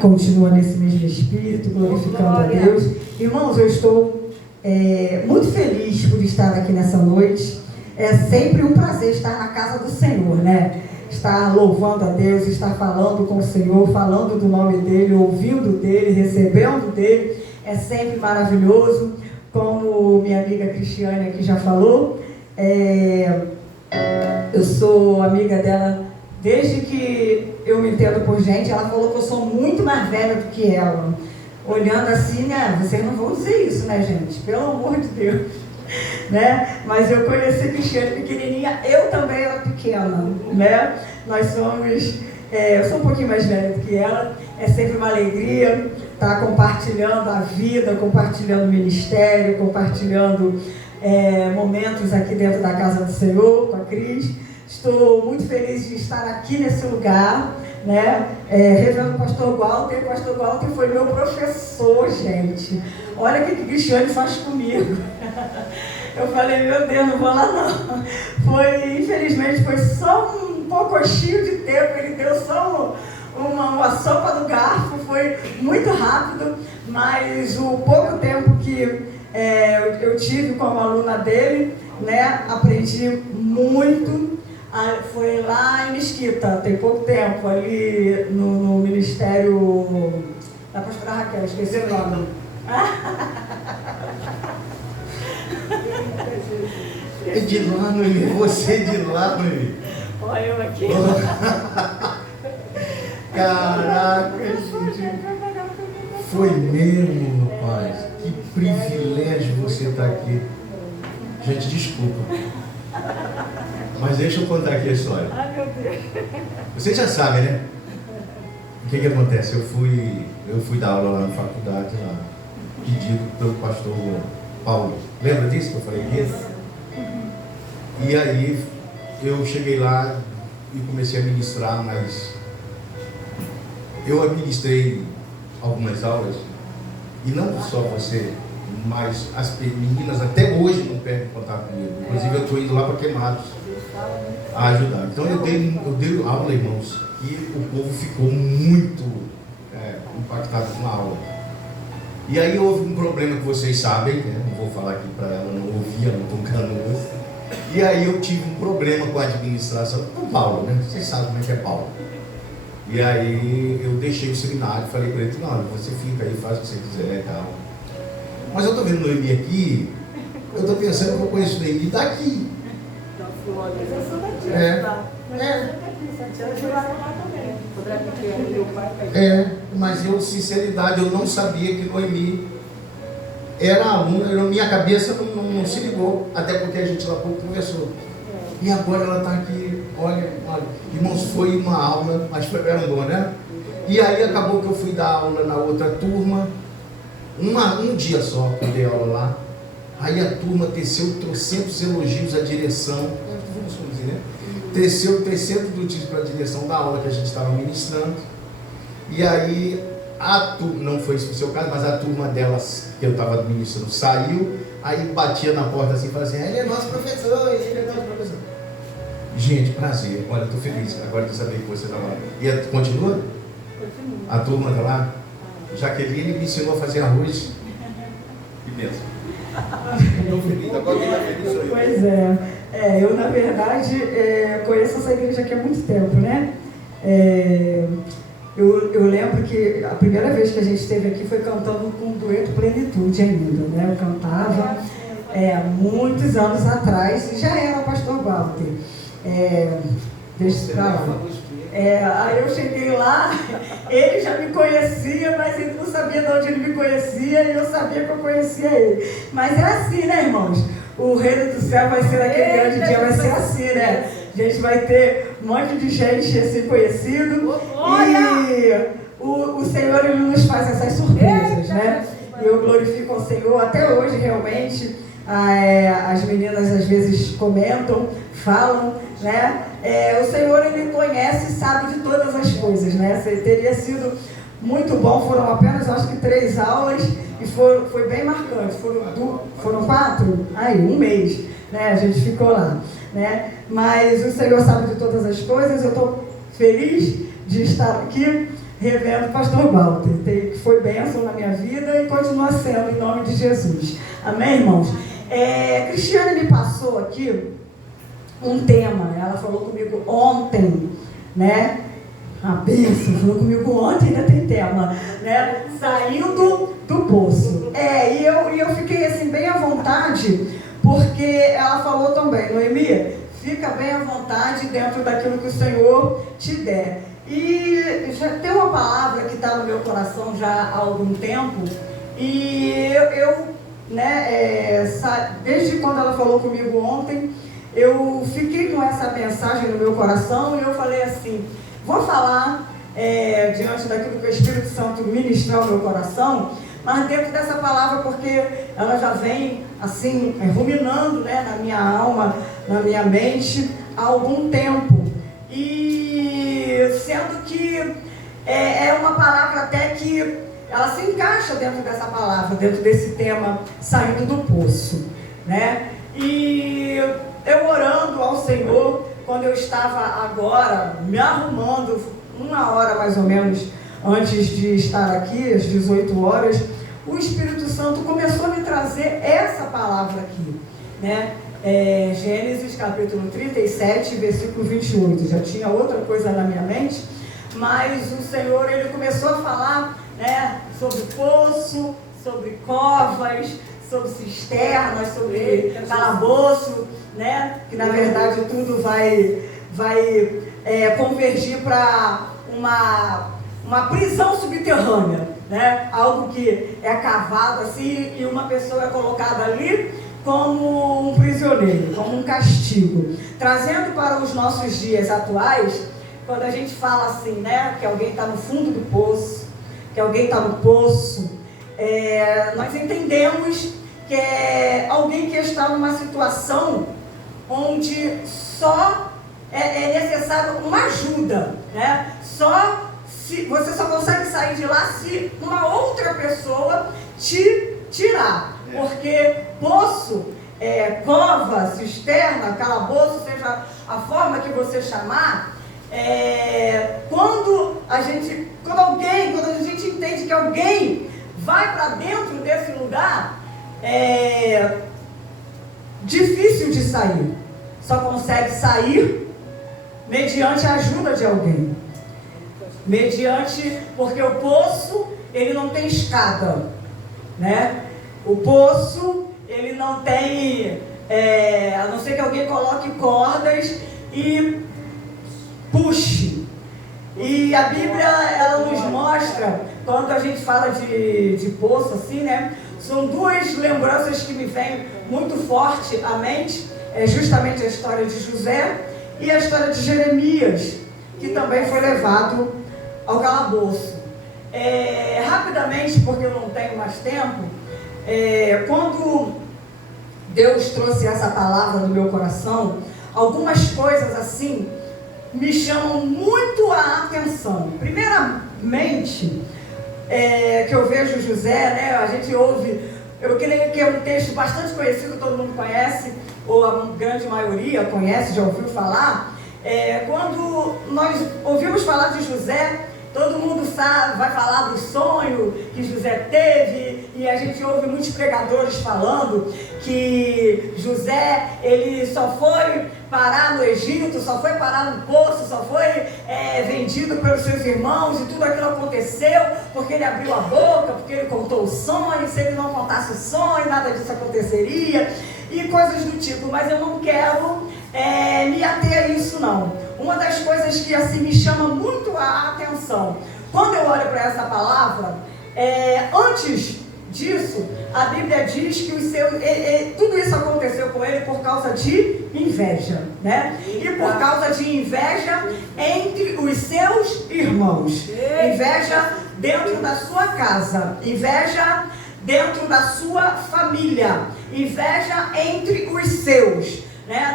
continua nesse mesmo espírito, glorificando a Deus. Irmãos, eu estou muito feliz por estar aqui nessa noite. É sempre um prazer estar na casa do Senhor, né? Estar louvando a Deus, estar falando com o Senhor, falando do nome dEle, ouvindo dEle, recebendo dEle. É sempre maravilhoso. Como minha amiga Cristiane aqui já falou, eu sou amiga dela desde que eu me entendo por gente. Ela falou que eu sou muito mais velha do que ela. Olhando assim, né? Vocês não vão dizer isso, né, gente? Pelo amor de Deus. Né? Mas eu conheci a Cristiane pequenininha, eu também era pequena, né? Nós somos, eu sou um pouquinho mais velha do que ela. É sempre uma alegria estar compartilhando a vida, compartilhando o ministério, compartilhando momentos aqui dentro da casa do Senhor, com a Cris. Estou muito feliz de estar aqui nesse lugar, né? Reverendo Pastor Walter foi meu professor, gente. Olha o que Cristiane faz comigo. Eu falei, meu Deus, não vou lá não. Infelizmente, foi só um pouquinho de tempo, ele deu só uma sopa do garfo, foi muito rápido, mas o pouco tempo que eu tive como aluna dele, né, aprendi muito. Foi lá em Mesquita, tem pouco tempo, ali no ministério da pastora Raquel, esqueci o nome. É de lá, Noemi, você de lá, Noemi. Olha eu aqui. Caraca, gente. Foi mesmo, rapaz. Que privilégio você estar aqui. Gente, desculpa. Mas deixa eu contar aqui a história. Ai, meu Deus. Vocês já sabem, né? O que acontece? Eu fui dar aula lá na faculdade, lá, pedido pelo pastor Paulo. Lembra disso que eu falei aqui? E aí eu cheguei lá e comecei a ministrar, mas eu administrei algumas aulas, e não só você, mas as meninas até hoje não perdem contato comigo. Inclusive eu estou indo lá para Queimados a ajudar. Então eu dei aula, irmãos, e o povo ficou muito impactado com a aula. E aí houve um problema que vocês sabem, né? Não vou falar aqui para ela não ouvir, ela não estou canoso. E aí eu tive um problema com a administração, com o Paulo, né? Vocês sabem como é que é Paulo. E aí eu deixei o seminário, falei para ele, não, você fica aí, faz o que você quiser e tal. Mas eu estou vendo Noemi aqui, eu estou pensando que eu conheço Noemi daqui. Mas eu sou daqui, mas eu, sinceridade, eu não sabia que Noemi era aluna, minha cabeça não se ligou, até porque a gente lá pouco conversou. E agora ela está aqui, olha, irmãos, foi uma aula, mas foi bom, né? E aí acabou que eu fui dar aula na outra turma, um dia só que eu dei aula lá. Aí a turma teceu trocentos elogios à direção, teceu elogios para a direção da aula que a gente estava ministrando. E aí a turma, não foi esse o seu caso, mas a turma delas que eu estava ministrando saiu, aí batia na porta assim e falava assim, ele é nosso professor, ele é nosso professor. Gente, prazer, olha, estou feliz agora de saber que você está lá. E continua? Continua. A turma está lá? Jaqueline me ensinou a fazer arroz. Que bênção. Estou feliz, agora quem está feliz sou eu. Pois eu na verdade conheço essa igreja aqui há muito tempo, né? Eu lembro que a primeira vez que a gente esteve aqui foi cantando com o dueto Plenitude ainda, né? Eu cantava muitos anos atrás, e já era o pastor Walter. Deixa eu falar. Aí eu cheguei lá, ele já me conhecia, mas ele não sabia de onde ele me conhecia, e eu sabia que eu conhecia ele. Mas é assim, né, irmãos? O reino do céu vai ser naquele grande dia, vai ser assim, né? A gente vai ter um monte de gente assim conhecido, e o Senhor, ele nos faz essas surpresas, né? E eu glorifico ao Senhor até hoje, realmente. As meninas às vezes comentam, falam, né? O Senhor, ele conhece e sabe de todas as coisas, né? Teria sido muito bom, foram apenas, acho que 3 aulas, e foi bem marcante. Foram 4? Aí, um mês, né? A gente ficou lá, né? Mas o Senhor sabe de todas as coisas. Eu estou feliz de estar aqui. reverendo pastor Walter, que foi bênção na minha vida e continua sendo, em nome de Jesus. Amém, irmãos? Cristiane me passou aqui um tema, ela falou comigo ontem, né? A bênção, falou comigo ontem, ainda tem tema, né? Saindo do poço. E eu fiquei assim, bem à vontade, porque ela falou também, Noemi, fica bem à vontade dentro daquilo que o Senhor te der. E já tem uma palavra que está no meu coração já há algum tempo, e desde quando ela falou comigo ontem, eu fiquei com essa mensagem no meu coração e eu falei assim, vou falar diante daquilo que o Espírito Santo ministrou no meu coração, mas dentro dessa palavra, porque ela já vem assim, ruminando, né, na minha alma, na minha mente, há algum tempo. E sendo que é uma palavra até que ela se encaixa dentro dessa palavra, dentro desse tema, saindo do poço, né? E eu orando ao Senhor, quando eu estava agora me arrumando, 1 hora mais ou menos antes de estar aqui, às 18 horas, o Espírito Santo começou a me trazer essa palavra aqui, né? Gênesis capítulo 37, versículo 28. Já tinha outra coisa na minha mente, mas o Senhor, Ele começou a falar, né, sobre poço, sobre covas, sobre cisternas, sobre calabouço, né? Que na verdade tudo vai convergir para uma prisão subterrânea, né? Algo que é cavado assim e uma pessoa é colocada ali como um prisioneiro, como um castigo. Trazendo para os nossos dias atuais, quando a gente fala assim, né, que alguém está no fundo do poço, que alguém está no poço, nós entendemos que é alguém que está numa situação onde só é necessário uma ajuda, né? Você só consegue sair de lá se uma outra pessoa te tirar, porque poço, cova, cisterna, calabouço, seja a forma que você chamar, quando a gente entende que alguém vai para dentro desse lugar, difícil de sair. Só consegue sair mediante a ajuda de alguém. Porque o poço, ele não tem escada, né? O poço, ele não tem, a não ser que alguém coloque cordas e puxe. E a Bíblia, ela nos mostra, quando a gente fala de poço assim, né? São 2 lembranças que me vêm muito forte à mente, justamente a história de José e a história de Jeremias, que também foi levado ao calabouço. Rapidamente, porque eu não tenho mais tempo, quando Deus trouxe essa palavra no meu coração, algumas coisas assim me chamam muito a atenção. Primeiramente, que eu vejo José, né, a gente ouve, eu creio que é um texto bastante conhecido, todo mundo conhece, ou a grande maioria conhece, já ouviu falar. Quando nós ouvimos falar de José, todo mundo vai falar do sonho que José teve, e a gente ouve muitos pregadores falando que José, ele só foi parar no Egito, só foi parar no poço, só foi vendido pelos seus irmãos, e tudo aquilo aconteceu porque ele abriu a boca, porque ele contou o sonho. Se ele não contasse o sonho, nada disso aconteceria, e coisas do tipo. Mas eu não quero me ater a isso, não. Uma das coisas que assim me chama muito a atenção, quando eu olho para essa palavra, antes disso, a Bíblia diz que tudo isso aconteceu com ele por causa de inveja, né? E por causa de inveja entre os seus irmãos, inveja dentro da sua casa, inveja dentro da sua família, inveja entre os seus. Né?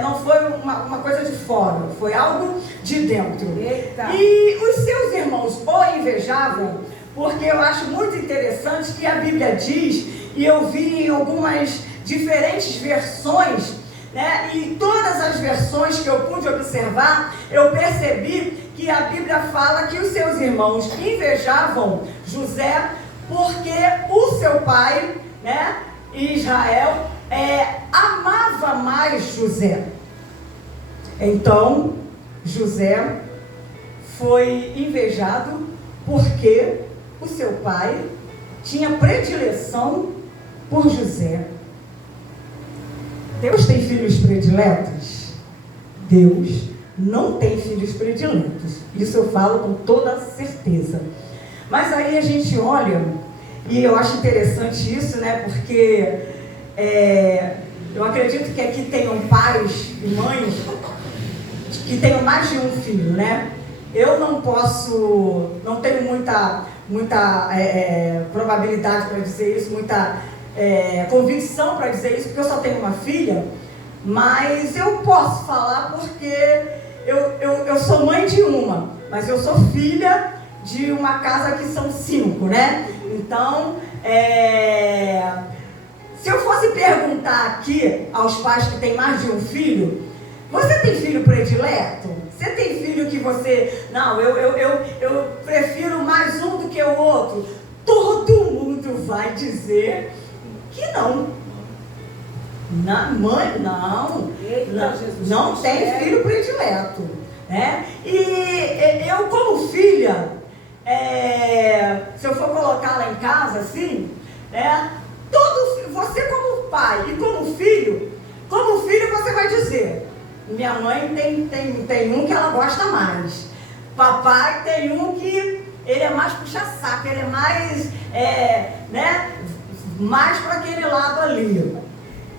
Não foi uma coisa de fora, foi algo de dentro. Eita. E os seus irmãos o invejavam, porque eu acho muito interessante que a Bíblia diz, e eu vi em algumas diferentes versões, né? E todas as versões que eu pude observar, eu percebi que a Bíblia fala que os seus irmãos invejavam José porque o seu pai, né, Israel, amava mais José. Então, José foi invejado porque o seu pai tinha predileção por José. Deus tem filhos prediletos? Deus não tem filhos prediletos. Isso eu falo com toda certeza. Mas aí a gente olha, e eu acho interessante isso, né? Porque eu acredito que aqui tenham pais e mães que tenham mais de um filho, né? Eu não tenho muita probabilidade para dizer isso, muita convicção para dizer isso, porque eu só tenho uma filha, mas eu posso falar porque eu sou mãe de uma, mas eu sou filha de uma casa que são 5, né? Então, se eu fosse perguntar aqui aos pais que têm mais de um filho, você tem filho predileto? Você tem filho que você... Não, eu prefiro mais um do que o outro. Todo mundo vai dizer que não. Mãe, não tem filho predileto, né? E eu, como filha, se eu for colocar lá em casa, assim, né? Você como pai e como filho você vai dizer: minha mãe tem um que ela gosta mais. Papai tem um que ele é mais puxa-saco, ele é mais, né, mais para aquele lado ali.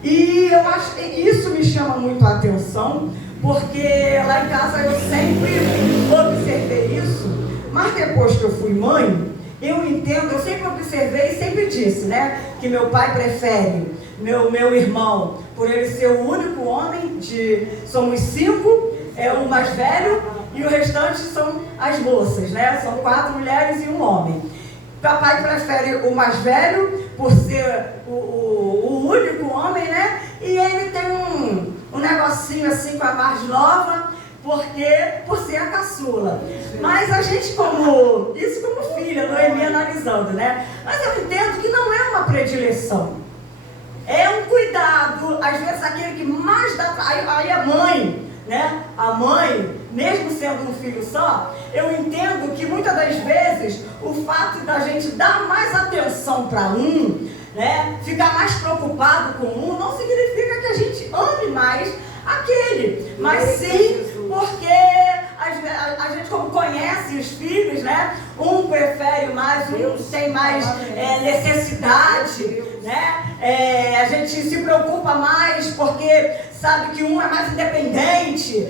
E eu acho que isso me chama muito a atenção, porque lá em casa eu sempre observei isso, mas depois que eu fui mãe, eu entendo, eu sempre observei e sempre disse, né, que meu pai prefere meu irmão, por ele ser o único homem, somos 5, o mais velho, e o restante são as moças, né? São 4 mulheres e um homem. Papai prefere o mais velho, por ser o único homem, né? E ele tem um negocinho assim com a mais nova, por ser a caçula. Mas a gente como filha, Noemi analisando, né? Mas eu entendo que não é uma predileção. É um cuidado, às vezes aquele que mais dá... Aí a mãe, né? A mãe, mesmo sendo um filho só, eu entendo que muitas das vezes o fato da gente dar mais atenção para um, né? Ficar mais preocupado com um, não significa que a gente ame mais aquele, mas sim porque a gente como conhece os filhos, né? Um prefere mais, um tem mais necessidade, né? A gente se preocupa mais porque sabe que um é mais independente,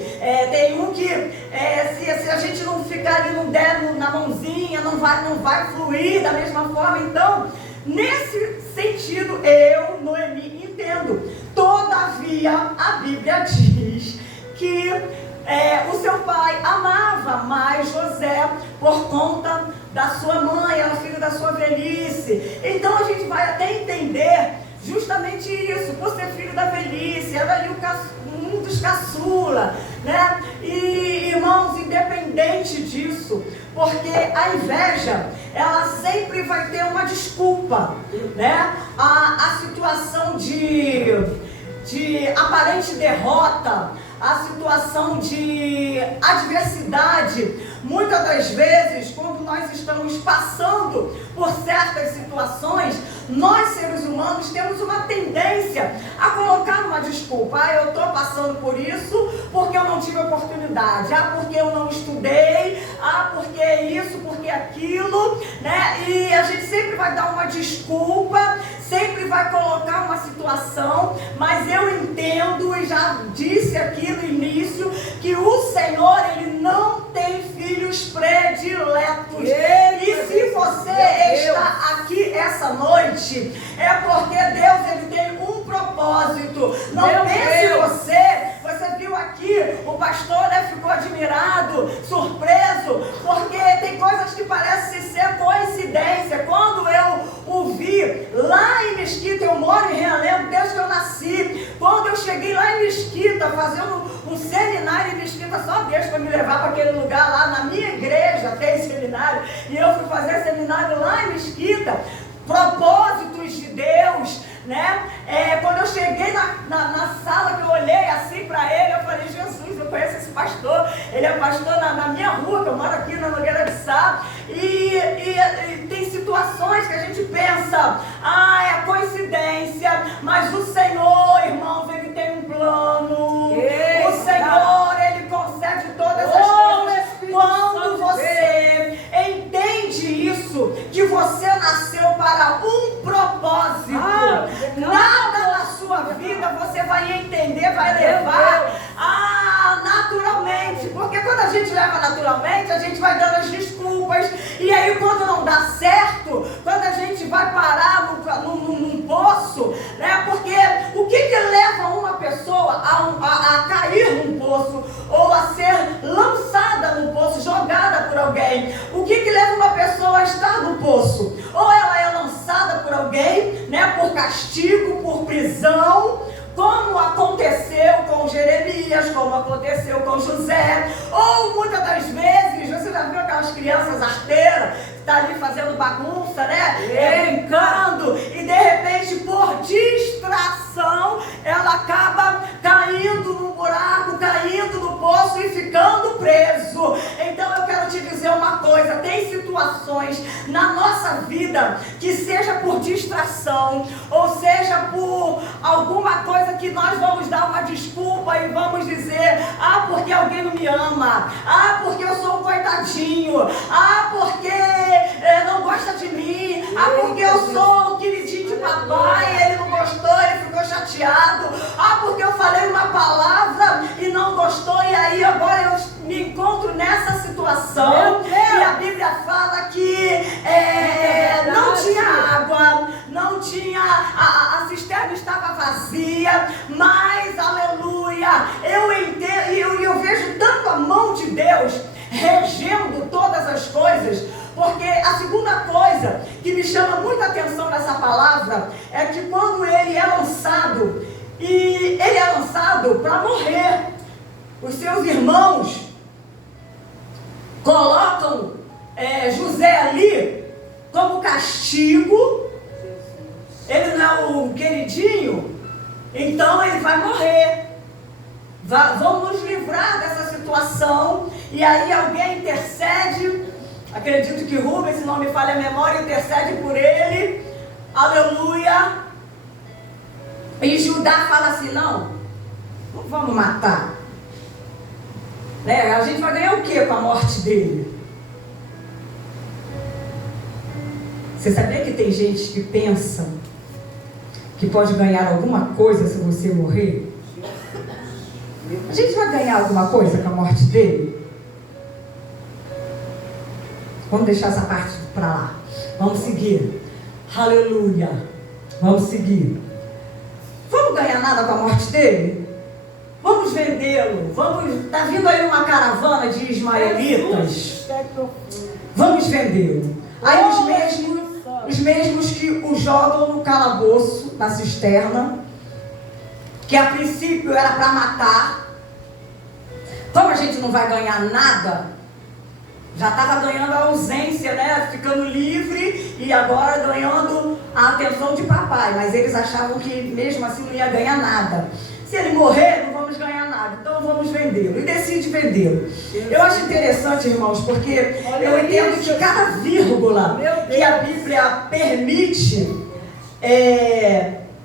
tem um que se a gente não ficar ali, não der na mãozinha, não vai fluir da mesma forma. Então, nesse sentido, eu, Noemi, entendo. Todavia, a Bíblia diz que o seu pai amava mais José por conta da sua mãe, era filho da sua velhice. Então a gente vai até entender justamente isso, por ser filho da velhice, era ali um dos caçula, né? E irmãos, independente disso, porque a inveja, ela sempre vai ter uma desculpa, né? A situação de aparente derrota, a situação de adversidade, muitas das vezes, quando nós estamos passando por certas situações, nós seres humanos temos uma tendência a colocar uma desculpa. Eu estou passando por isso porque eu não tive oportunidade, porque eu não estudei, porque isso, porque aquilo, né? E a gente sempre vai dar uma desculpa, sempre vai colocar uma situação, mas eu entendo e já disse aqui no início que o Senhor, Ele não tem filhos prediletos. E se você está aqui essa noite, é porque Deus, Ele tem um propósito. Não pense você viu aqui, o pastor, né, ficou admirado, surpreso, porque tem coisas que parecem ser coincidência. Quando eu o vi lá em Mesquita, eu moro em Realengo desde que eu nasci. Quando eu cheguei lá em Mesquita, fazendo um seminário em Mesquita, só Deus para me levar para aquele lugar lá, na minha igreja tem seminário, e eu fui fazer seminário lá em Mesquita, propósitos de Deus, né? Quando eu cheguei na sala, que eu olhei assim para ele, eu falei, Jesus, eu conheço esse pastor, ele é pastor na minha rua, que eu moro aqui na Nogueira de Sá, e tem situações que a gente pensa, é coincidência, mas o Senhor, irmãos, ele tem um plano, o Senhor, ele concede todas as coisas, quando você entende isso, que você nasceu para um propósito, nada na sua vida você vai entender, vai levar naturalmente, porque quando a gente leva naturalmente, a gente vai dando as desculpas, e aí quando não dá certo, quando a gente vai parar num poço, né? Porque o que leva uma pessoa a cair num poço, ou a ser lançada num poço, jogada por alguém? O que leva uma pessoa a estar no poço? Ou ela é lançada por alguém, né? Por castigo, por prisão, como aconteceu com Jeremias, como aconteceu com José, ou muitas das vezes, você já viu aquelas crianças arteiras, que está ali fazendo bagunça, né? Brincando, e de repente, por distração, ela acaba caindo no buraco, caindo no poço e ficando preso. Então eu quero te dizer uma coisa, tem situações na nossa vida que seja por distração, ou seja por alguma coisa que nós vamos dar uma desculpa e vamos dizer, porque alguém não me ama, porque eu sou um coitadinho, porque não gosta de mim, porque eu sou o queridinho de papai, ele não gostou, ele ficou chateado, porque eu falei uma palavra e não gostou, e aí agora eu me encontro nessa situação, e a Bíblia fala que não tinha água, não tinha, a cisterna estava vazia, mas, aleluia, eu entendo, e eu vejo tanto a mão de Deus regendo todas as coisas, porque a segunda coisa que me chama muita atenção nessa palavra é que quando ele é lançado, e ele é lançado para morrer, os seus irmãos colocam José ali como castigo, ele não é o queridinho, então ele vai morrer. Vamos nos livrar dessa situação. E aí alguém intercede, acredito que Rubens, se não me falha a memória, intercede por ele, aleluia. E Judá fala assim, não vamos matar, né? A gente vai ganhar o que com a morte dele? Você sabia que tem gente que pensa que pode ganhar alguma coisa se você morrer? A gente vai ganhar alguma coisa com a morte dele? Vamos deixar essa parte para lá. Vamos seguir. Aleluia. Vamos seguir. Vamos ganhar nada com a morte dele? Vamos vendê-lo. Está vindo aí uma caravana de ismaelitas. Vamos vendê-lo. Aí os mesmos que o jogam no calabouço, na cisterna, que a princípio era para matar. Como a gente não vai ganhar nada, já estava ganhando a ausência, né? Ficando livre, e agora ganhando a atenção de papai. Mas eles achavam que mesmo assim não ia ganhar nada. Se ele morrer, não vamos ganhar nada, então vamos vendê-lo. E decide vendê-lo. Eu acho interessante, irmãos, porque eu entendo que cada vírgula que a Bíblia permite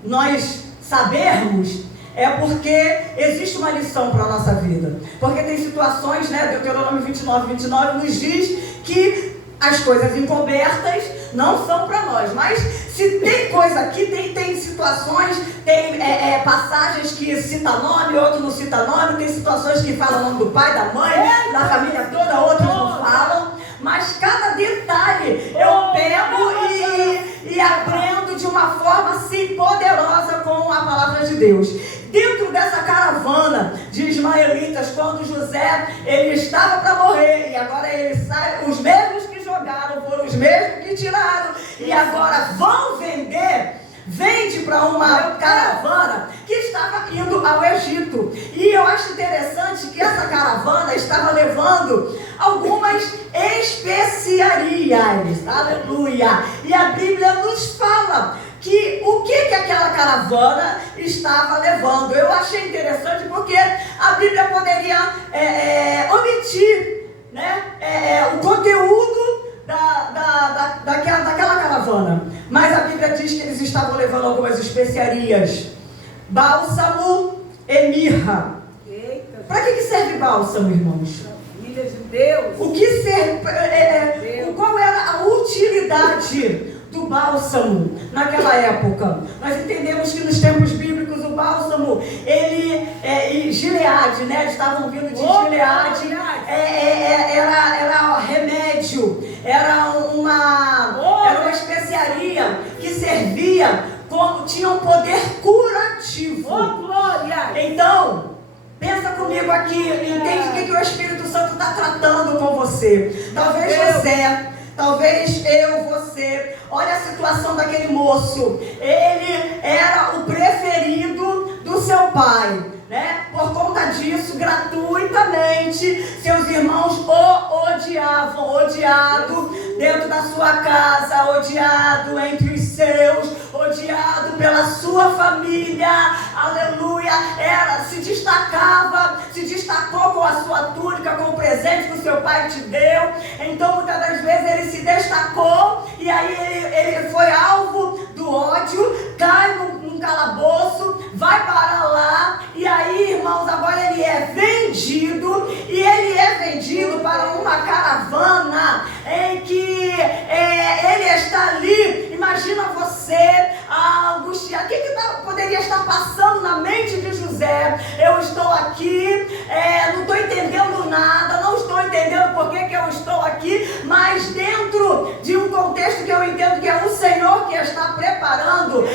nós sabermos, é porque existe uma lição para a nossa vida. Porque tem situações, né? Deuteronômio 29 nos diz que as coisas encobertas não são para nós. Mas se tem coisa aqui, tem situações, tem passagens que cita nome, outro não cita nome, tem situações que falam o nome do pai, da mãe, da família toda, outros não falam. Mas cada detalhe eu pego e aprendo de uma forma assim poderosa com a palavra de Deus. Dentro dessa caravana de ismaelitas, quando José ele estava para morrer, e agora ele sai, os mesmos que jogaram foram os mesmos que tiraram, e agora vão vender vende para uma caravana que estava indo ao Egito. E eu acho interessante que essa caravana estava levando algumas especiarias, aleluia. E a Bíblia nos fala que o que aquela caravana estava levando. Eu achei interessante porque a Bíblia poderia omitir, né, o conteúdo daquela caravana, mas a Bíblia diz que eles estavam levando algumas especiarias, bálsamo e mirra. Para que serve bálsamo, irmãos? Filha de Deus. O que serve? Qual era a utilidade do bálsamo naquela época? Nós entendemos que nos tempos bíblicos o bálsamo, ele e Gileade, né? Eles estavam vindo de Gileade, era remédio, era uma especiaria que servia como, tinha um poder curativo. Glória! Então, pensa comigo aqui, entende o que o Espírito Santo está tratando com você. Talvez você, talvez eu, você, olha a situação daquele moço. Ele era o preferido do seu pai, né? Por conta disso, gratuitamente, seus irmãos o odiavam, odiado dentro da sua casa, odiado entre os seus, odiado pela sua família, aleluia. Se destacou com a sua túnica, com o presente que o seu pai te deu. Então muitas das vezes ele se destacou e aí ele foi alvo do ódio, cai num calabouço, vai para lá, e aí, irmãos, agora ele é vendido, e ele é vendido para uma caravana em que ele está ali. Imagina você, a angústia, o que poderia estar passando na mente de José? Eu estou aqui, não estou entendendo nada, não estou entendendo por que eu estou aqui, mas dentro de um contexto que eu entendo que é o Senhor que está preparando,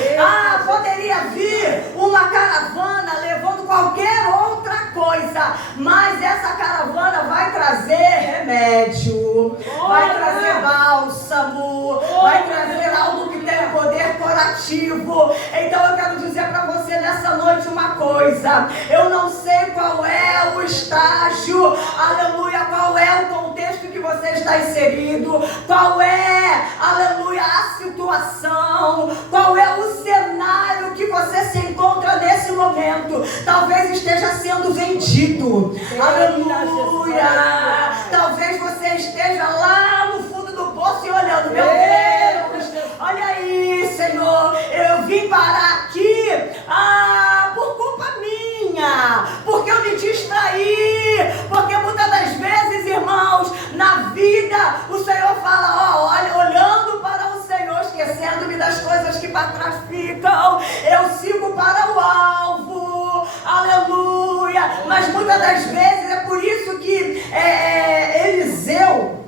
poderia vir uma caravana levando qualquer outra coisa, mas essa caravana vai trazer remédio, vai trazer bálsamo, vai trazer algo que tem poder curativo. Então eu quero dizer para você nessa noite uma coisa: eu não sei qual é o estágio, aleluia, qual é o contexto que você está inserido, qual é, aleluia, a situação, qual é o cenário que você se encontra nesse momento. Talvez esteja sendo vendido, aleluia. Talvez você esteja lá no fundo do poço e olhando, meu Deus, olha aí, Senhor, eu vim parar aqui por culpa minha, porque eu me distraí, porque muitas das vezes, irmãos, na vida o Senhor fala, olha, olhando para o Senhor, esquecendo-me das coisas que para trás ficam, eu sigo para o alvo, aleluia. Mas muitas das vezes é por isso que Eliseu,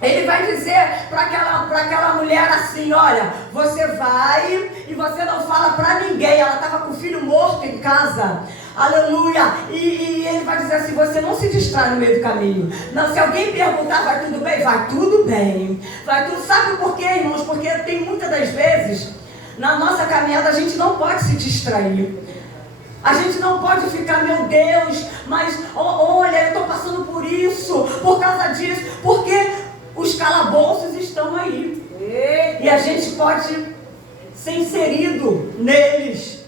ele vai dizer para aquela mulher assim: olha, você vai e você não fala para ninguém. Ela estava com o filho morto em casa, aleluia. E ele vai dizer assim: você não se distrai no meio do caminho. Não, se alguém perguntar, vai tudo bem? Vai tudo bem. Vai tudo. Sabe por quê, irmãos? Porque tem muitas das vezes, na nossa caminhada, a gente não pode se distrair. A gente não pode ficar, meu Deus, mas olha, eu estou passando por isso, por causa disso, porque os calabouços estão aí. E a gente pode ser inserido neles.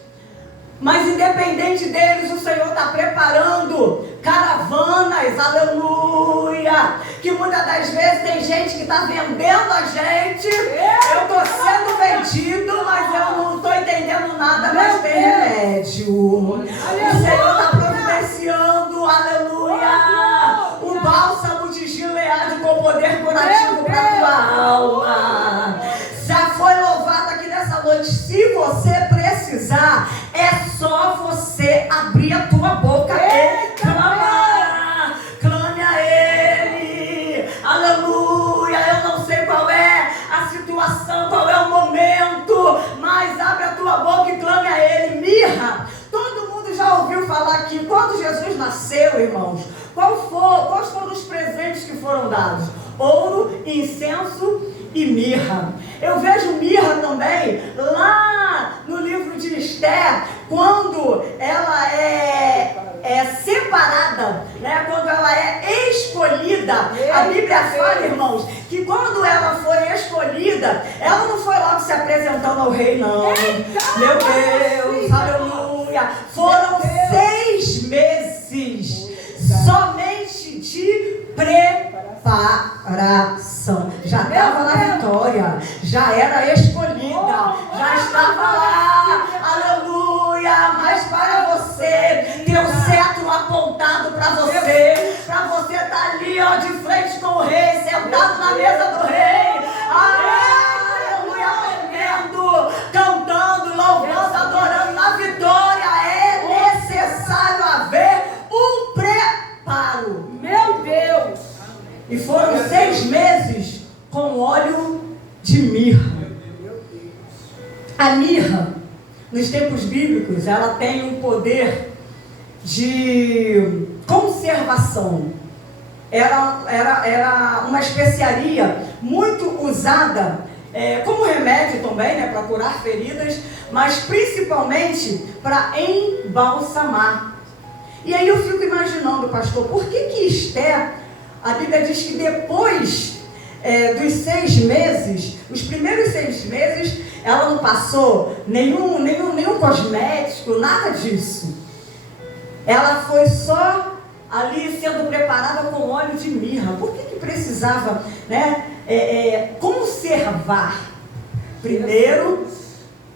Mas independente deles, o Senhor está preparando caravanas, aleluia. Que muitas das vezes tem gente que está vendendo a gente. Eu estou sendo vendido, mas eu não estou entendendo nada, mas tem remédio. O Senhor está providenciando, aleluia, o bálsamo de Gileade com poder curativo para a tua alma. Já foi louvado aqui nessa noite. Se você precisar, é só você abrir a tua boca e clame a Ele, aleluia. Eu não sei qual é a situação, qual é o momento, mas abre a tua boca e clame a Ele. Mirra, todo mundo já ouviu falar aqui, quando Jesus nasceu, irmãos, quais foram os presentes que foram dados? Ouro, incenso e mirra. Eu vejo mirra também lá no livro de Esther, quando ela é separada, né? Quando ela é escolhida, a Bíblia fala, irmãos, que quando ela foi escolhida, ela não foi logo se apresentando ao rei, não. Meu Deus, aleluia. Foram 6 meses somente de preparação. Já estava na vitória, já era escolhida, já estava lá, aleluia. Mas para você ter o cetro apontado para você estar ali, ó, de frente com o rei, sentado na mesa do rei, aleluia, comendo, cantando, louvando, adorando na vitória, é necessário haver um preparo. Meu Deus! E foram 6 meses com óleo de mirra. A mirra, nos tempos bíblicos, ela tem um poder de conservação. Era uma especiaria muito usada como remédio também, né, para curar feridas, mas principalmente para embalsamar. E aí eu fico imaginando, pastor, por que Esther, a Bíblia diz que depois dos 6 meses, os primeiros 6 meses, ela não passou nenhum cosmético, nada disso. Ela foi só ali sendo preparada com óleo de mirra. Por que precisava, né, conservar primeiro,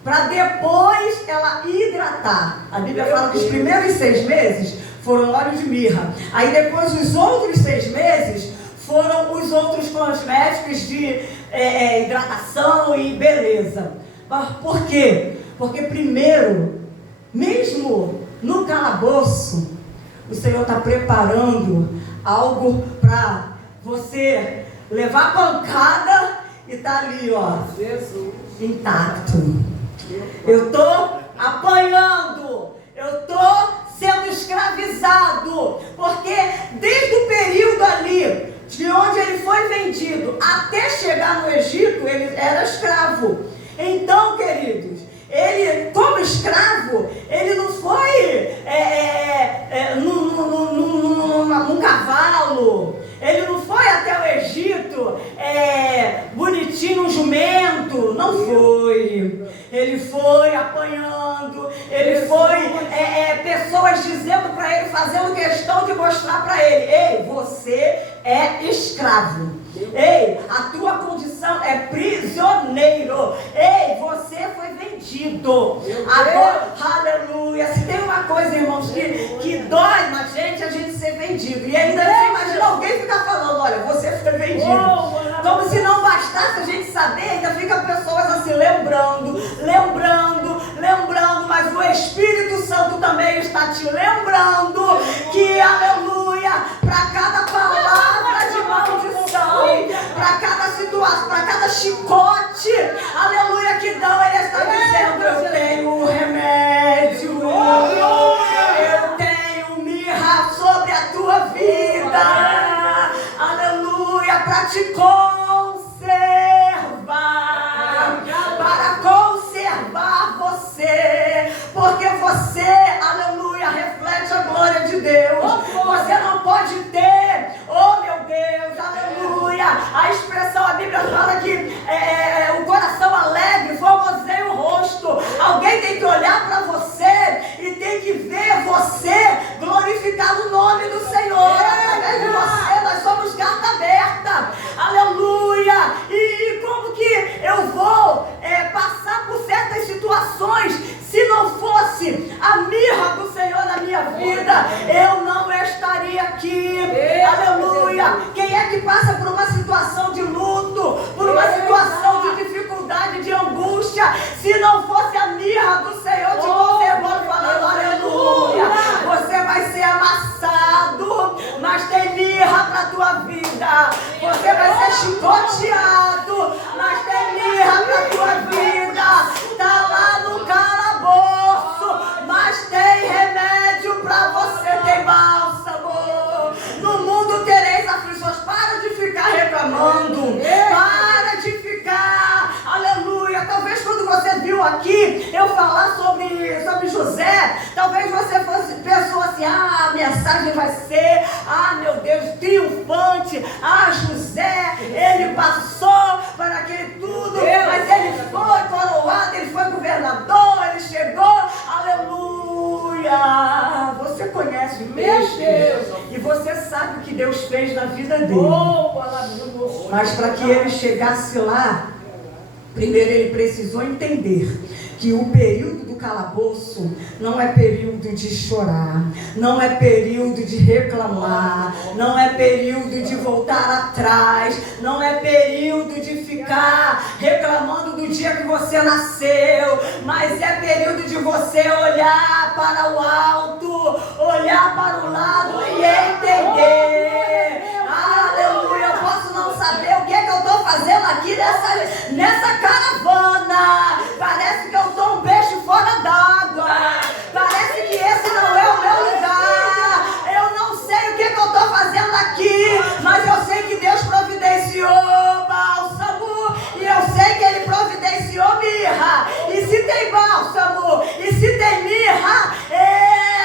para depois ela hidratar? A Bíblia fala que os primeiros 6 meses foram óleo de mirra. Aí depois os outros 6 meses foram os outros cosméticos de hidratação e beleza. Por quê? Porque primeiro, mesmo no calabouço, o Senhor está preparando algo para você levar pancada e tá ali, ó, Jesus, intacto. Eu estou apanhando, eu estou sendo escravizado, porque desde o período ali, de onde ele foi vendido até chegar no Egito, ele era escravo. Então, queridos, ele, como escravo, ele não foi num cavalo, ele não foi até o Egito bonitinho, um jumento, não foi. Ele foi apanhando, ele foi pessoas dizendo para ele, fazendo questão de mostrar para ele: ei, você é escravo. Ei, a tua condição é prisioneiro. Ei, você foi vendido. Agora, aleluia. Se tem uma coisa, irmãos, que dói na gente, a gente ser vendido. E ainda você imagina alguém ficar falando: olha, você foi vendido. Como se não bastasse a gente saber, ainda fica pessoas assim lembrando. Mas o Espírito Santo também está te lembrando que, aleluia, para cada palavra de maldição, para cada situação, para cada chicote, aleluia, que dão, ele está dizendo: eu tenho um remédio, eu tenho mirra sobre a tua vida, aleluia, para te conservar você, porque você, aleluia, reflete a glória de Deus. Você não pode ter, oh meu Deus, aleluia, a expressão, a Bíblia fala que o coração alegre formoseia o rosto. Alguém Deus fez na vida dele. maravilhoso. Mas para que ele chegasse lá, primeiro ele precisou entender que o período do calabouço não é período de chorar, não é período de reclamar, não é período de voltar atrás, não é período de ficar reclamando do dia que você nasceu, mas é período de você olhar para o alto, olhar para o lado e entender. Aleluia, eu posso não saber o que é que eu estou fazendo aqui nessa caravana. Parece que eu estou um peixe fora d'água. Parece que esse não é o meu lugar. Eu não sei o que é que eu estou fazendo aqui, mas eu sei que Deus providenciou bálsamo e eu sei que Ele providenciou mirra. E se tem bálsamo e se tem mirra,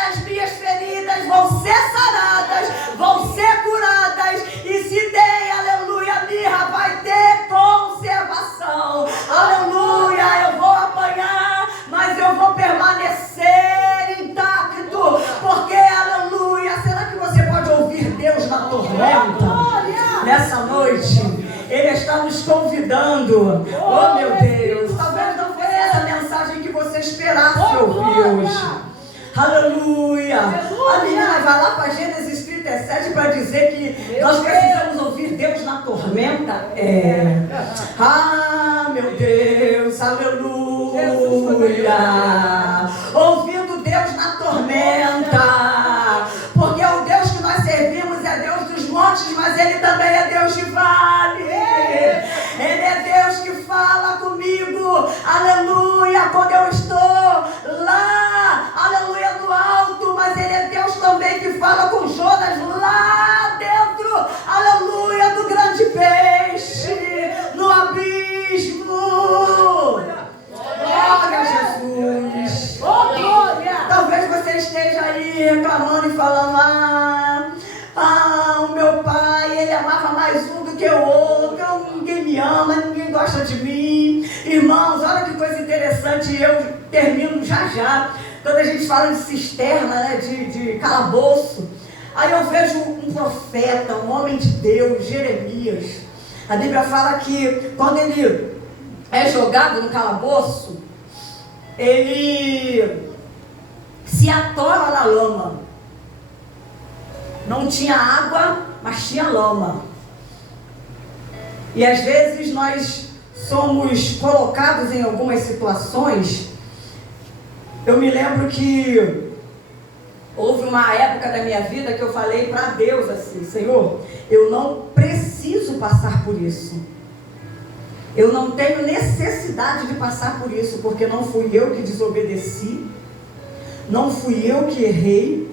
as minhas feridas vão ser saradas, vão ser curadas. E se tem, aleluia, mirra, vai ter conservação. Aleluia, eu vou apanhar, mas eu vou permanecer intacto. Porque, aleluia, será que você pode ouvir Deus na tormenta? Nessa noite, Ele está nos convidando. Oh, meu Deus, talvez não fosse essa mensagem que você esperasse ouvir hoje. Aleluia! A menina vai lá para Gênesis 37 para dizer que nós precisamos ouvir Deus na tormenta. Ah, meu Deus, aleluia! Ouvindo Deus na tormenta, porque o Deus que nós servimos é Deus dos montes, mas Ele também é Deus de vale. Ele é Deus que fala comigo, aleluia, quando eu estou lá, aleluia, no alto, mas Ele é Deus também que fala com Jonas lá dentro, aleluia, do grande peixe, no abismo. Glória a Jesus. Talvez você esteja aí reclamando e falando, o meu pai, ele amava mais um do que o outro, ninguém me ama, ninguém gosta de mim. Irmãos, olha que coisa interessante, eu termino já. Quando a gente fala de cisterna, né, de calabouço, aí eu vejo um profeta, um homem de Deus, Jeremias. A Bíblia fala que quando ele é jogado no calabouço, ele se atola na lama. Não tinha água, mas tinha lama. E às vezes nós somos colocados em algumas situações. Eu me lembro que houve uma época da minha vida que eu falei para Deus assim: Senhor, eu não preciso passar por isso. Eu não tenho necessidade de passar por isso, porque não fui eu que desobedeci, não fui eu que errei,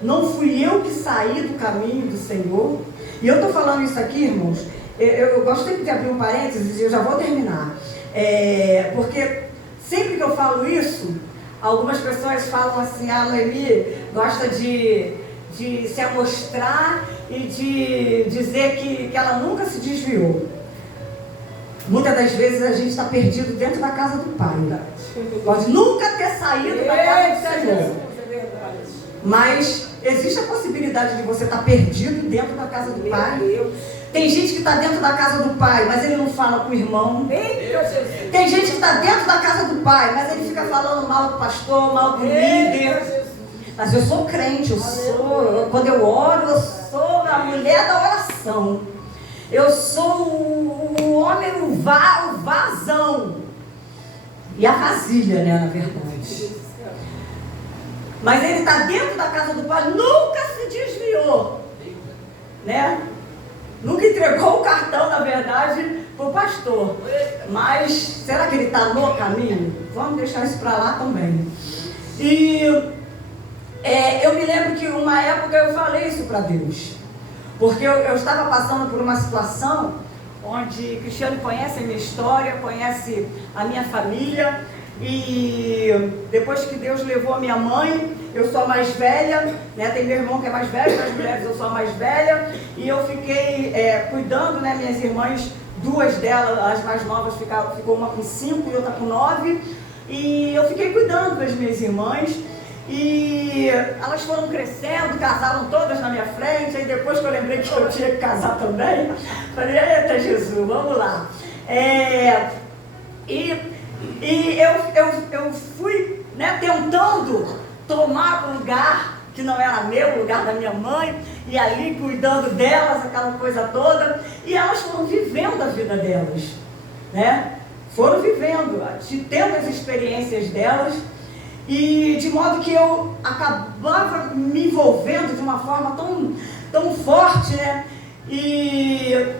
não fui eu que saí do caminho do Senhor. E eu estou falando isso aqui, irmãos, eu gosto sempre de abrir um parênteses e eu já vou terminar. Porque sempre que eu falo isso, algumas pessoas falam assim: a Noemi gosta de se amostrar e de dizer que ela nunca se desviou. Muitas das vezes a gente está perdido dentro da casa do Pai. Pode nunca ter saído da casa do Senhor. Mas existe a possibilidade de você estar perdido dentro da casa do Pai. Tem gente que está dentro da casa do Pai, mas ele não fala com o irmão. Tem gente que está dentro da casa do Pai, mas ele fica falando mal do pastor, mal do líder. Mas eu sou crente, quando eu oro, eu sou a mulher da oração. Eu sou o homem, o vazão. E a vasilha, né, na verdade. Mas ele está dentro da casa do Pai, nunca se desviou, né? Nunca entregou o cartão, na verdade, para o pastor. Mas será que ele está no caminho? Vamos deixar isso para lá também. E eu me lembro que uma época eu falei isso para Deus. Porque eu estava passando por uma situação onde Cristiano conhece a minha história, conhece a minha família. E depois que Deus levou a minha mãe, eu sou a mais velha, né? Tem meu irmão que é mais velho, das mulheres eu sou a mais velha. E eu fiquei cuidando, né? Minhas irmãs, duas delas, as mais novas, ficou uma com 5 e outra com 9. E eu fiquei cuidando das minhas irmãs. E elas foram crescendo, casaram todas na minha frente. Aí depois que eu lembrei que eu tinha que casar também, falei, eita Jesus, vamos lá. Eu fui, né, tentando tomar o lugar que não era meu, o lugar da minha mãe, e ali cuidando delas, aquela coisa toda. E elas foram vivendo a vida delas, né? Foram vivendo, tendo as experiências delas. E de modo que eu acabava me envolvendo de uma forma tão forte, né? E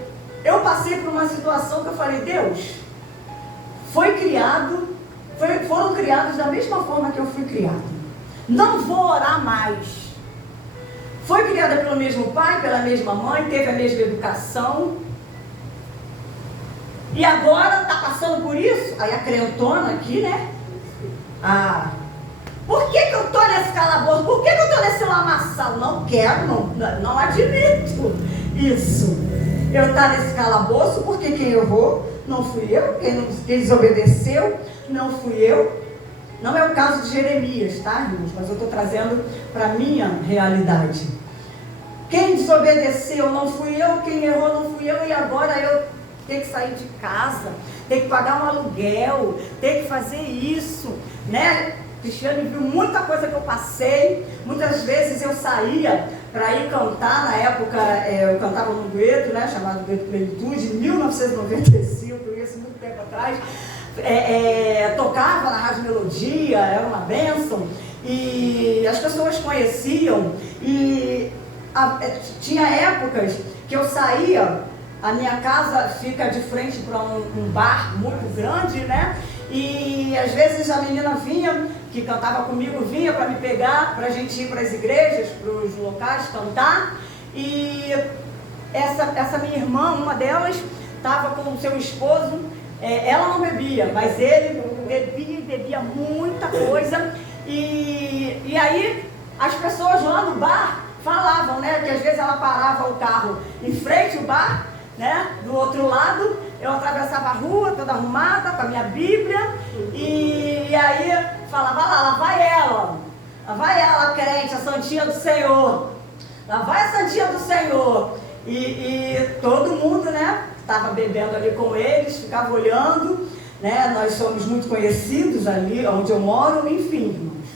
eu passei por uma situação que eu falei, Deus, foram criados da mesma forma que eu fui criado. Não vou orar mais. Foi criada pelo mesmo pai, pela mesma mãe, teve a mesma educação. E agora está passando por isso? Aí a crentona aqui, né? Por que eu estou nesse calabouço? Por que eu estou nesse lamaçal? Não quero, não admito isso. Eu estar nesse calabouço, porque quem errou não fui eu, quem desobedeceu não fui eu. Não é o caso de Jeremias, tá, irmãos? Mas eu estou trazendo para a minha realidade. Quem desobedeceu não fui eu, quem errou não fui eu, e agora eu tenho que sair de casa, tenho que pagar um aluguel, tenho que fazer isso, né? Cristiane viu muita coisa que eu passei. Muitas vezes eu saía para ir cantar. Na época eu cantava num dueto, né, chamado Dueto Plenitude, em 1995, isso muito tempo atrás. Tocava na Rádio Melodia, era uma bênção. E as pessoas conheciam. E tinha épocas que eu saía. A minha casa fica de frente para um bar muito grande, né? E às vezes a menina vinha, que cantava comigo, vinha para me pegar, para a gente ir para as igrejas, para os locais cantar. E essa minha irmã, uma delas, estava com o seu esposo. Ela não bebia, mas ele bebia muita coisa. E aí as pessoas lá no bar falavam, né, que às vezes ela parava o carro em frente ao bar, né, do outro lado. Eu atravessava a rua toda arrumada com a minha Bíblia, e aí falava, lá vai ela, crente, a santinha do Senhor, lá vai a santinha do Senhor. E todo mundo, né, estava bebendo ali com eles, ficava olhando, né, nós somos muito conhecidos ali onde eu moro, enfim, irmãos.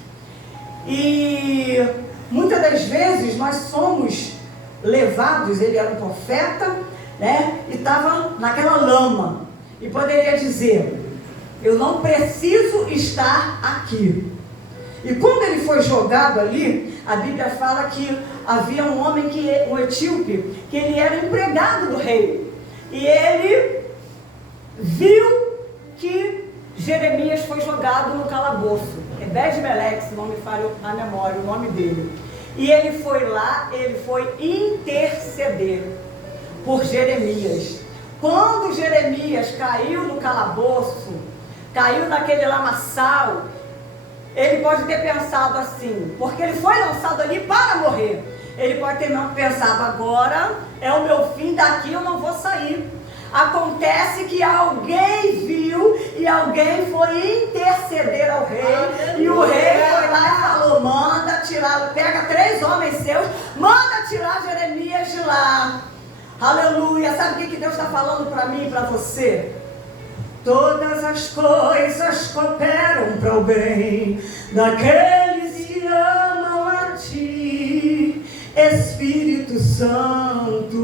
E muitas das vezes nós somos levados, ele era um profeta, né, e estava naquela lama, e poderia dizer, eu não preciso estar aqui. E quando ele foi jogado ali, a Bíblia fala que havia um homem, um etíope, que ele era empregado do rei, e ele viu que Jeremias foi jogado no calabouço. Ebed-Meleque, se não me falha a memória, o nome dele. E ele foi lá, ele foi interceder por Jeremias. Quando Jeremias caiu no calabouço, caiu naquele lamaçal, ele pode ter pensado assim, porque ele foi lançado ali para morrer. Ele pode ter pensado, agora é o meu fim, daqui eu não vou sair. Acontece que alguém viu e alguém foi interceder ao rei, e o rei foi lá e falou, manda tirar, pega 3 homens seus, manda tirar Jeremias de lá. Aleluia. Sabe o que Deus está falando para mim e para você? Todas as coisas cooperam para o bem daqueles que amam a ti. Espírito Santo,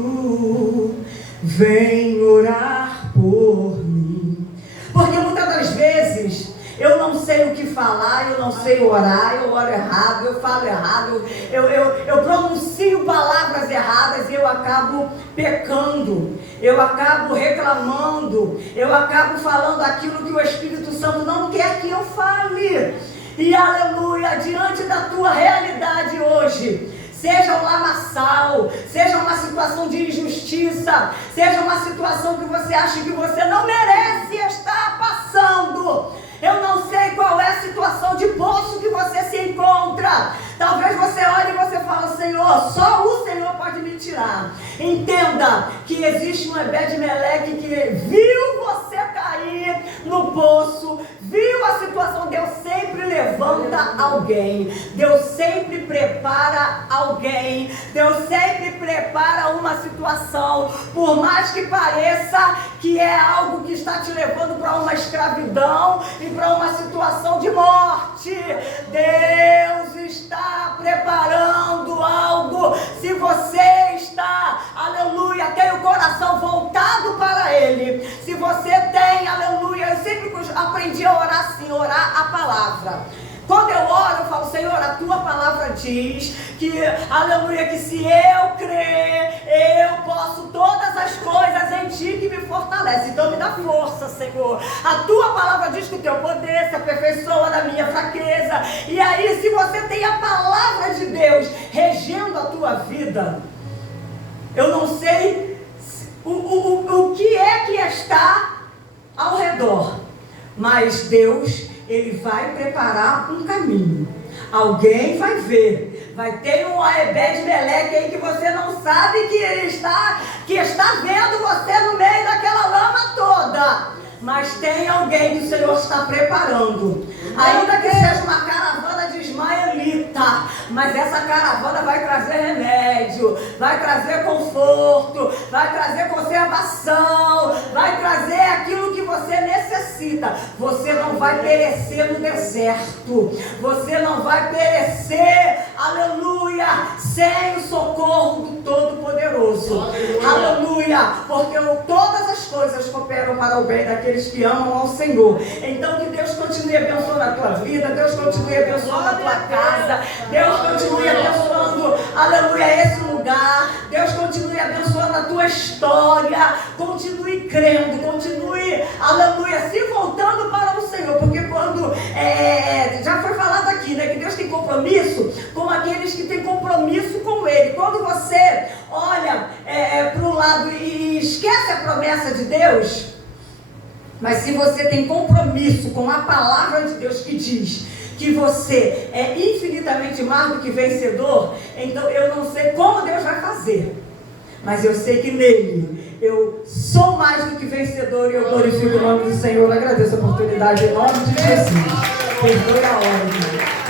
vem orar por mim. Porque muitas das vezes eu não sei o que falar, eu não sei orar, eu oro errado, eu falo errado, eu pronuncio palavras erradas e eu acabo pecando, eu acabo reclamando, eu acabo falando aquilo que o Espírito Santo não quer que eu fale. E aleluia, diante da tua realidade hoje, seja um lamaçal, seja uma situação de injustiça, seja uma situação que você acha que você não merece estar passando. Eu não sei qual é a situação de poço que você se encontra. Talvez você olhe e você fale, Senhor, só o Senhor pode me tirar. Entenda que existe um Ebed-Meleque que viu você cair no poço, viu a situação. Deus sempre levanta alguém. alguém. Deus sempre prepara alguém. Deus sempre prepara uma situação. Por mais que pareça que é algo que está te levando para uma escravidão e para uma situação de morte, Deus está preparando algo. Se você está, aleluia, tem o coração voltado para Ele, se você tem, aleluia, eu sempre aprendi a orar assim, orar a palavra. Quando eu oro, eu falo, Senhor, a tua palavra diz que, aleluia, que se eu crer, eu posso todas as coisas em ti que me fortalece. Então me dá força, Senhor. A tua palavra diz que o teu poder se aperfeiçoa na minha fraqueza. E aí, se você tem a palavra de Deus regendo a tua vida, eu não sei o que é que está ao redor, mas Deus, Ele vai preparar um caminho. Alguém vai ver. Vai ter um Ebed-Meleque aí que você não sabe que está vendo você no meio daquela lama toda. Mas tem alguém que o Senhor está preparando. Ainda que seja uma caravana de ismaelita, mas essa caravana vai trazer remédio, vai trazer conforto, vai trazer conservação, vai trazer aquilo que você necessita. Você não vai perecer no deserto. Você não vai perecer, aleluia, sem o socorro do Todo-Poderoso. Aleluia, porque todas as coisas cooperam para o bem daqueles que amam ao Senhor. Então que Deus continue abençoando a tua vida, Deus continue abençoando a tua casa, Deus continue abençoando, aleluia, esse lugar, Deus continue abençoando a tua história, continue crendo, continue, aleluia, se voltando para o Senhor, porque quando, já foi falado aqui, né, que Deus tem compromisso com aqueles que têm compromisso com Ele. Quando você olha para o lado e esquece a promessa de Deus, mas se você tem compromisso com a palavra de Deus que diz que você é infinitamente mais do que vencedor, então eu não sei como Deus vai fazer, mas eu sei que nele eu sou mais do que vencedor e eu glorifico o nome do Senhor. Eu agradeço a oportunidade em nome de Jesus. Perdoe a hora,